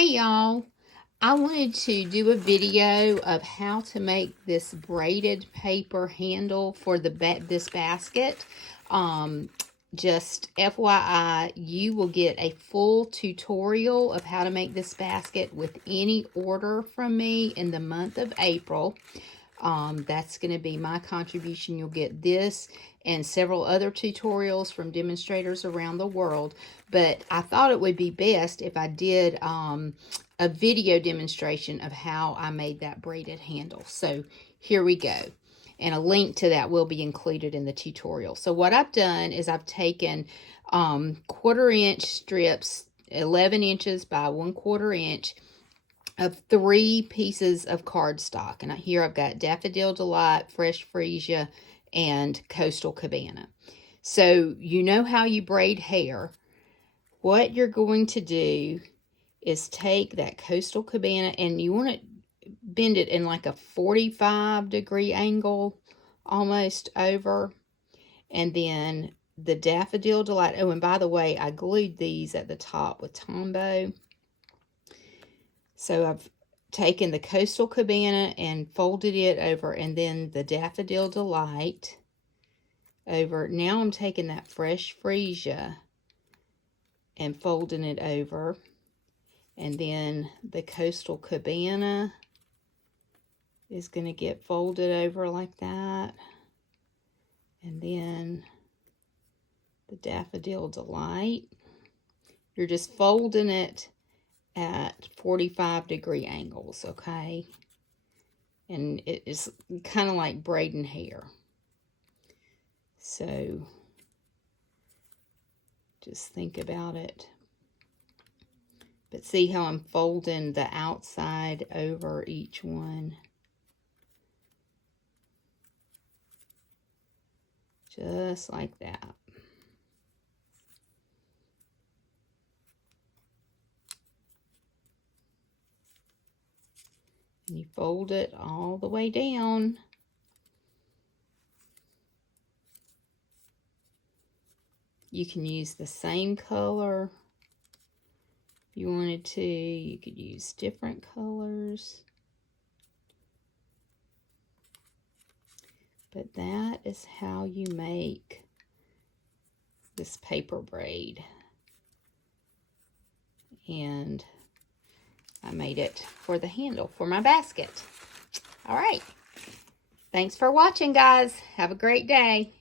Hey y'all, I wanted to do a video of how to make this braided paper handle for this basket. Just FYI, you will get a full tutorial of how to make this basket with any order from me in the month of April. That's going to be my contribution. You'll get this and several other tutorials from demonstrators around the world. But I thought it would be best if I did a video demonstration of how I made that braided handle. So here we go. And a link to that will be included in the tutorial. So what I've done is I've taken 1/4 inch strips, 11 inches by 1/4 inch, of 3 pieces of cardstock. And here I've got Daffodil Delight, Fresh Freesia, and Coastal Cabana. So you know how you braid hair. What you're going to do is take that Coastal Cabana and you want to bend it in like a 45-degree angle, almost over. And then the Daffodil Delight. Oh, and by the way, I glued these at the top with Tombow. So I've taken the Coastal Cabana and folded it over, and then the Daffodil Delight over. Now I'm taking that Fresh Freesia and folding it over, and then the Coastal Cabana is going to get folded over like that, and then the Daffodil Delight. You're just folding it at 45-degree angles, okay? And it is kind of like braiding hair. So just think about it. But see how I'm folding the outside over each one? Just like that. And you fold it all the way down. You can use the same color if you wanted to. You could use different colors. But that is how you make this paper braid. And I made it for the handle for my basket. All right. Thanks for watching, guys. Have a great day.